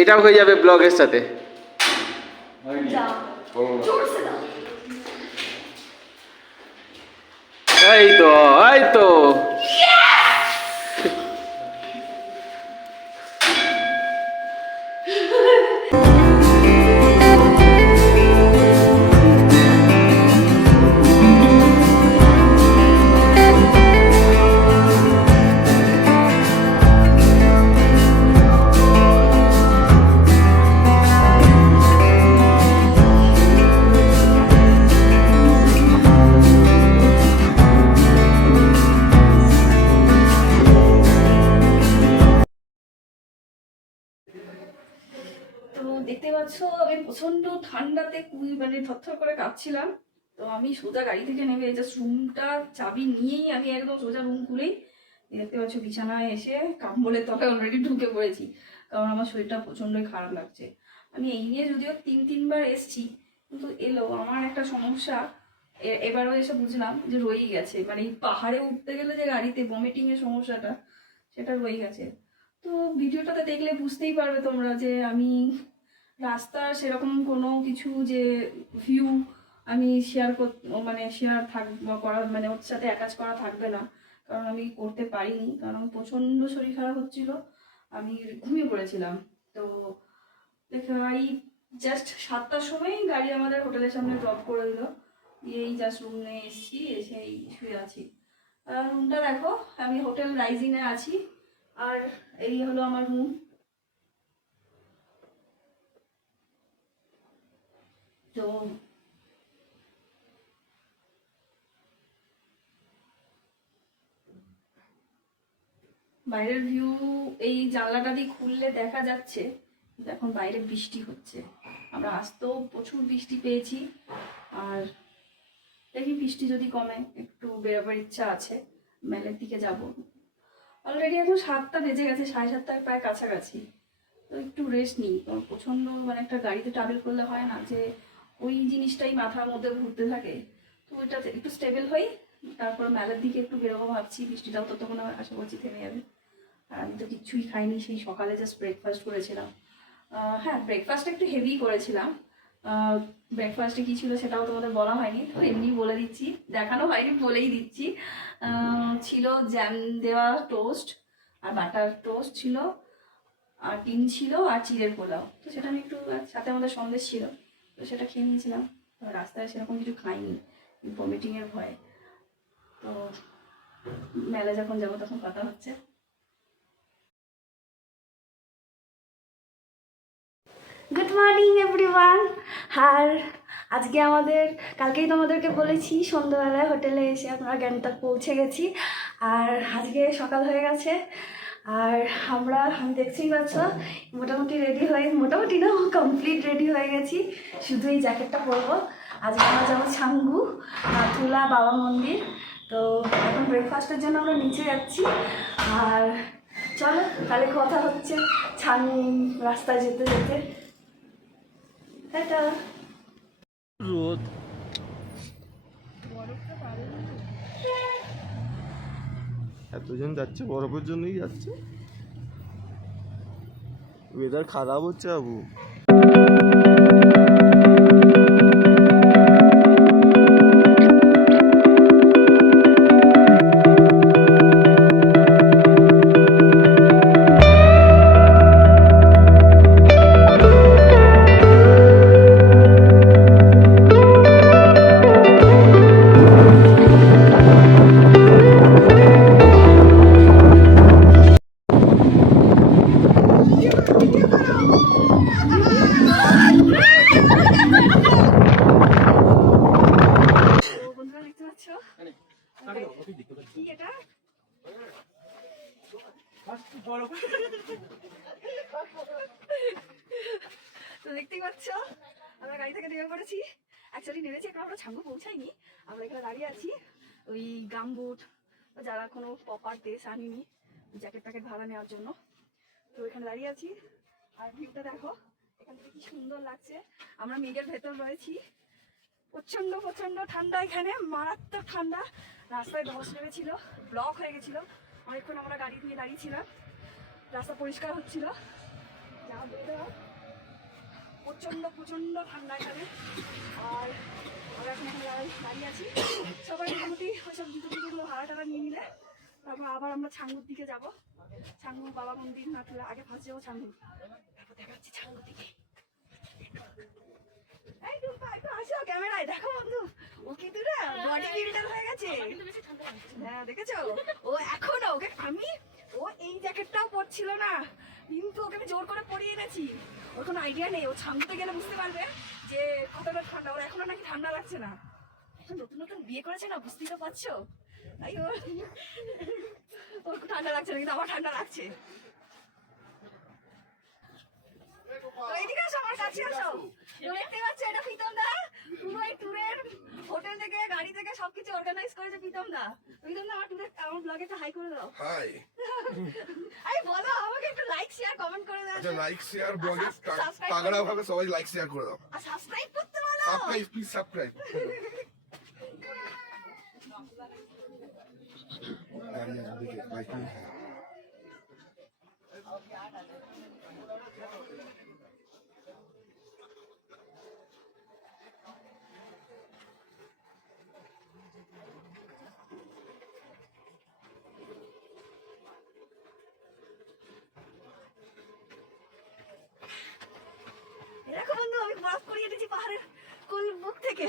এটাও হয়ে যাবে ব্লগের সাথে। এই তো এই তো দেখতে পাচ্ছ আমি প্রচন্ড ঠান্ডাতে মানে থরথর করে কাঁপছিলাম। তো আমি সোজা গাড়ি থেকে নেমে জাস্ট রুমটা চাবি নিয়েই আমি একদম সোজা রুম খুলেই দেখতে পাচ্ছ বিছানায় এসে কম্বলের তলায় অলরেডি ঢুকে পড়েছি, কারণ আমার শরীরটা প্রচন্ডই খারাপ লাগছে। আমি এই নিয়ে যদিও তিনবার এসছি, কিন্তু এলো আমার একটা সমস্যা এবারও এসে বুঝলাম যে রয়েই গেছে, মানে এই পাহাড়ে উঠতে গেলে যে গাড়িতে ভমিটিং এর সমস্যাটা সেটা রয়ে গেছে। তো ভিডিওটাতে দেখলে বুঝতেই পারবে তোমরা যে আমি রাস্তার সেরকম কোনো কিছু যে ভিউ আমি শেয়ার করার মানে ওর সাথে অ্যাটাচ করা থাকবে না, কারণ আমি করতে পারিনি, কারণ প্রচণ্ড শরীর খারাপ হচ্ছিল, আমি ঘুমিয়ে পড়েছিলাম। তো এই জাস্ট 7টার সময় গাড়ি আমাদের হোটেলের সামনে ড্রপ করে দিল, এই জাস্ট রুমে এসেছি, এসেই শুয়ে আছি। রুমটা দেখো, আমি হোটেল রাইজিংয়ে আছি, আর এই হলো আমার রুম। তো বাইরের ভিউ এই জানলাটা দিয়ে খুললে দেখা যাচ্ছে, এখন বাইরে বৃষ্টি হচ্ছে, আমরা আসতেও প্রচুর বৃষ্টি পেয়েছি, আর দেখি বৃষ্টি যদি কমে একটু বেরোবার ইচ্ছা আছে, মেলের দিকে যাব। অলরেডি এখন 7টা বেজে গেছে, 7:30 প্রায় কাছাকাছি। তো একটু রেস্ট নিই, কারণ প্রচণ্ড মানে একটা গাড়িতে ট্রাভেল করলে হয় না যে ওই জিনিসটাই মাথার মধ্যে ঘুরতে থাকে। তো ওইটাতে একটু স্টেবল হই, তারপর মেলার দিকে একটু বেরোবো ভাবছি, বৃষ্টিটাও ততক্ষণ আমার আশা করছি থেমে যাবে। আর আমি তো কিচ্ছুই খাইনি, সেই সকালে জাস্ট ব্রেকফাস্ট করেছিলাম। হ্যাঁ, ব্রেকফাস্টটা একটু হেভি করেছিলাম। ব্রেকফাস্টে কী ছিল সেটাও তোমাদের বলা হয়নি, তো এমনি বলে দিচ্ছি, দেখানো হয়নি বলেই দিচ্ছি। ছিল জ্যাম দেওয়া টোস্ট আর বাটার টোস্ট ছিল, আর ডিম ছিল, আর চিড়ের পোলাও। তো সেটা আমি একটু, সাথে আমাদের সন্দেশ ছিল, তো সেটা খেয়ে নিয়েছিলাম। রাস্তায় সেরকম কিছু খাইনি ভমিটিংয়ের ভয়ে। তো মেলা যখন যাবো তখন কথা হচ্ছে। Good morning everyone. আর আজকে আমাদের, কালকেই তোমাদেরকে বলেছি সন্ধ্যাবেলায় হোটেলে এসে আমরা গ্যাংটক পৌঁছে গেছি, আর আজকে সকাল হয়ে গেছে। আর আমি দেখতেই পাচ্ছ মোটামুটি রেডি হয়ে, মোটামুটি না কমপ্লিট রেডি হয়ে গেছি, শুধু এই জ্যাকেটটা পরবো। আজকে আমরা যাবো ছাঙ্গু, নাথুলা বাবা মন্দির। তো এখন ব্রেকফাস্টের জন্য আমরা নিচে যাচ্ছি, আর চলো তাহলে কথা হচ্ছে রাস্তায় যেতে যেতে। রোদ এতজন যাচ্ছে, বরফের জন্যই যাচ্ছে। ওয়েদার খারাপ হচ্ছে বাবু। কি এটা? তো দেখতেই পাচ্ছ আমরা গাড়ি থেকে নেমে পড়েছি, অ্যাকচুয়ালি নেমেছি, এখন আমরা ছাঙ্গু পৌঁছাইনি, আমরা এখানে দাঁড়িয়ে আছি। ওই গামবুট যারা কোনো প্রপার ড্রেস আনিনি জ্যাকেট প্যাকেট ভাড়া নেওয়ার জন্য, তো এখানে দাঁড়িয়ে আছি। আর ভিউটা দেখো এখান থেকে কি সুন্দর লাগছে। আমরা মেঘের ভেতর রয়েছি, প্রচন্ড প্রচন্ড ঠান্ডা, এখানে মারাত্মক ঠান্ডা। রাস্তায় ধস নেমেছিল, ব্লক হয়ে গেছিল, অনেকক্ষণ আমরা গাড়ি নিয়ে দাঁড়িয়েছিলাম, রাস্তা পরিষ্কার হচ্ছিল। যা বলতে হয় প্রচণ্ড প্রচণ্ড ঠান্ডা এখানে। আর আমরা এখন এখানে দাঁড়িয়ে আছি, সবাই মোটামুটি ওইসব জুতো টুতোগুলো ভাড়া টাড়া নিয়ে নিলে তারপর আবার আমরা ছাঙ্গুর দিকে যাব। ছাঙ্গু বাবা মন্দির নাথুলা, আগে ফার্স্ট যাবো ছাঙ্গু, তারপর দেখাচ্ছি ছাঙ্গুর দিকে। এই টুম্পা একটু আসো ক্যামেরায়, দেখো বন্ধু ও কিন্তু না বডি বিল্ডার হয়ে গেছে। হ্যাঁ দেখেছো, ও এখনো ওকে আমি ও এই জ্যাকেটটাও পরছিল না, কিন্তু ওকে আমি জোর করে পরিয়ে এনেছি। ওর কোনো আইডিয়া নেই, ও ছাঙ্গুতে গেলে বুঝতে পারবে যে কতটা ঠান্ডা। ওর এখনো নাকি ঠান্ডা লাগছে না, এখন নতুন নতুন বিয়ে করেছে না, বুঝতেই তো পারছো। তাই ওর ঠান্ডা লাগছে না, কিন্তু আমার ঠান্ডা লাগছে। তো এইদিকে আসো, আমার কাছে আসো। দেখতে পাচ্ছ এটা প্রীতম দা, পুরো এই ট্যুরের হোটেল থেকে গাড়ি থেকে সবকিছু অর্গানাইজ করেছে প্রীতম দা। প্রীতম দা আমার ব্লগে একটা হাই করে দাও। হাই। আরে বলো আমাকে একটু লাইক শেয়ার কমেন্ট করে দাও। আচ্ছা লাইক শেয়ার ব্লগে তাগড়া ভাবে সবাই লাইক শেয়ার করে দাও। আর সাবস্ক্রাইব করতে বলো। Subscribe please subscribe. দেখো বন্ধু আমি বরফ করিয়ে এনেছি পাহাড়ের কোল বুক থেকে।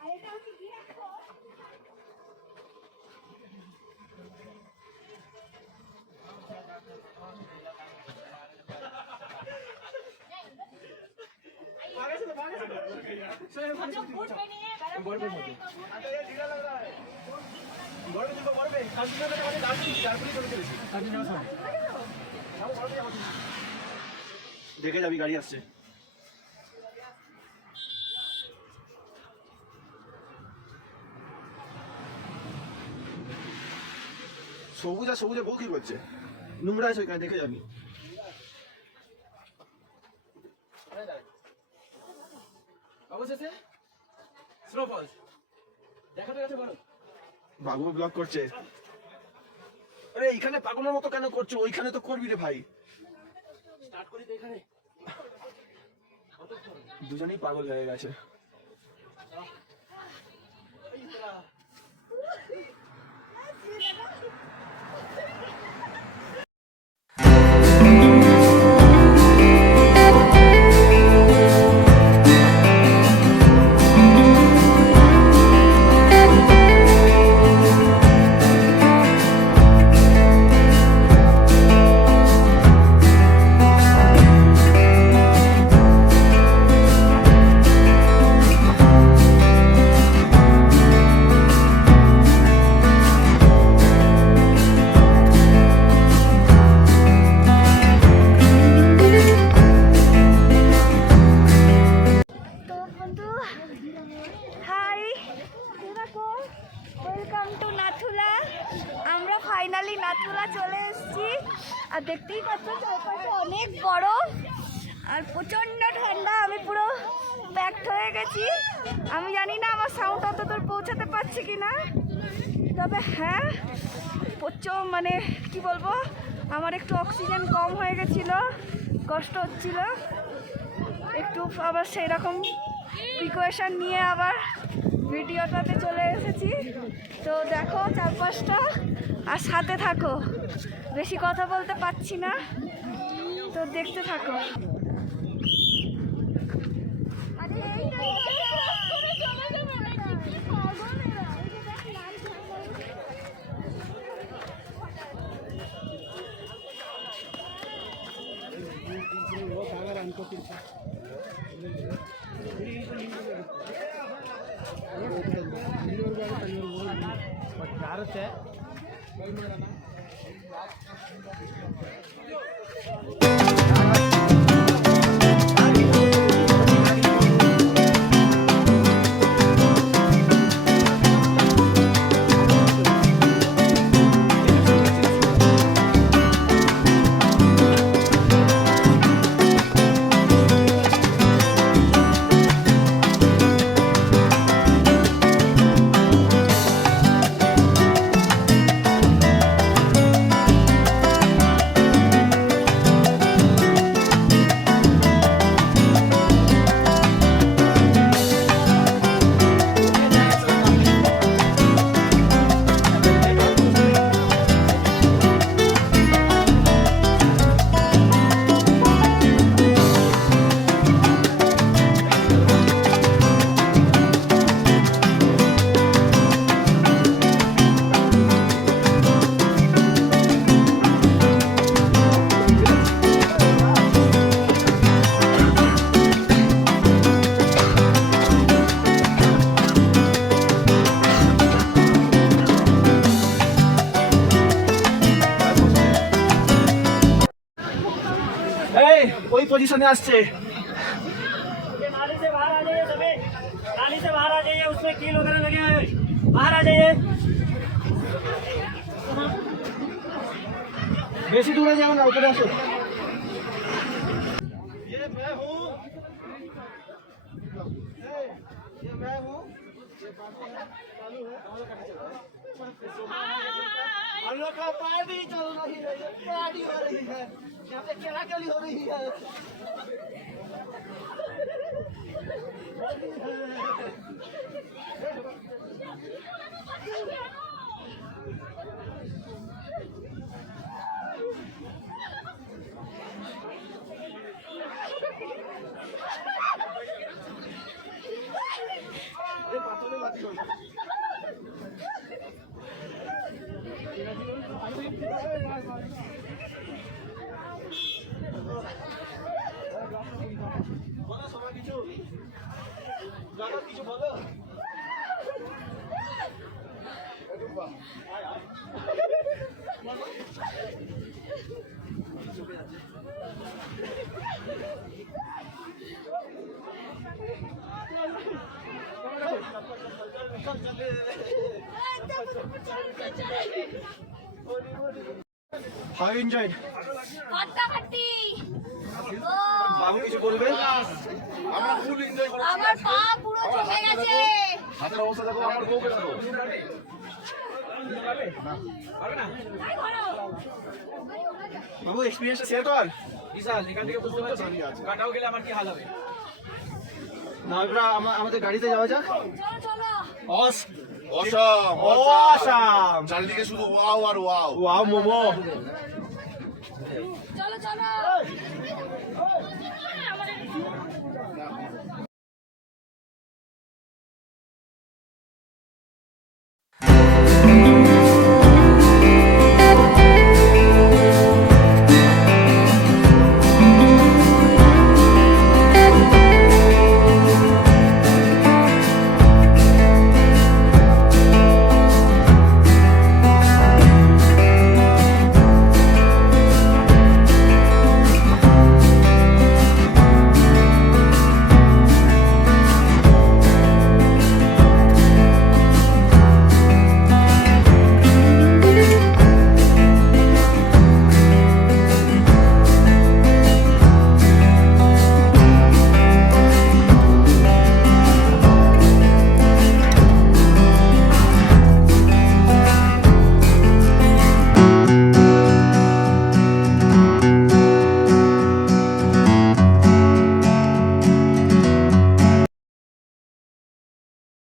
আর এটা হচ্ছে কি রাখো, দেখে যাবি গাড়ি আসছে। সবুজ আর সবুজে বউ কি করছে, নোংরা আছে ওইখানে, দেখে যাবি। অবশেষে স্নোফল দেখাতে গেছে বলো, বাবু ব্লগ করছে। আরে এইখানে পাগলের মতো কেন করছো, ওইখানে তো করবি রে ভাই। স্টার্ট করি তো এখানে, দুজনেই পাগল হয়ে গেছে। ফাইনালি নাথুলা চলে এসেছি। আর দেখতেই পাচ্ছ চারপাশে অনেক বরফ আর প্রচণ্ড ঠান্ডা। আমি পুরো প্যাকড হয়ে গেছি। আমি জানি না আমার সাউন্ড অত দূর পৌঁছাতে পারছি কি না, তবে হ্যাঁ মানে কি বলবো, আমার একটু অক্সিজেন কম হয়ে গেছিলো, কষ্ট হচ্ছিল একটু। আবার সেই রকম প্রিকশন নিয়ে আবার ভিডিওটাতে চলে এসেছি। তো দেখো চারপাশটা আর সাথে থাকো, বেশি কথা বলতে পারছি না, তো দেখতে থাকো। ওই পজিশনে আসছে। नाली से बाहर आ जाइए सभी, नाली से बाहर आ जाइए, उसमें कील वगैरह लगे हुए हैं, बाहर आ जाइए। বেশি দূরে যাও না, উপরে আসো। ये मैं हूँ, ये मैं हूँ। हम लोग का पार्टी चल रही है, ये पार्टी हो रही है, यहाँ पे क्या गली हो रही है। কিছু বলো। How you enjoyed? ফাটাফাটি বাবু কিছু বলবে? আমরা ফুল এনজয় করছি। আমার পা পুরো জমে গেছে। হাতের অবস্থা দেখো, আমার বউকে দেখো। বাবু এক্সপেরিয়েন্সটা শেয়ার কর। বিশাল, এখান থেকে বুঝতে পারছি কাটাও গেলে আমার কি হাল হবে। না এবার আমাদের গাড়িতে যাওয়া যাক। চলো চলো। Awesome awesome. চারিদিকে শুধু ওয়াও আর ওয়াও। ওয়াও মোমো। চলো চলো।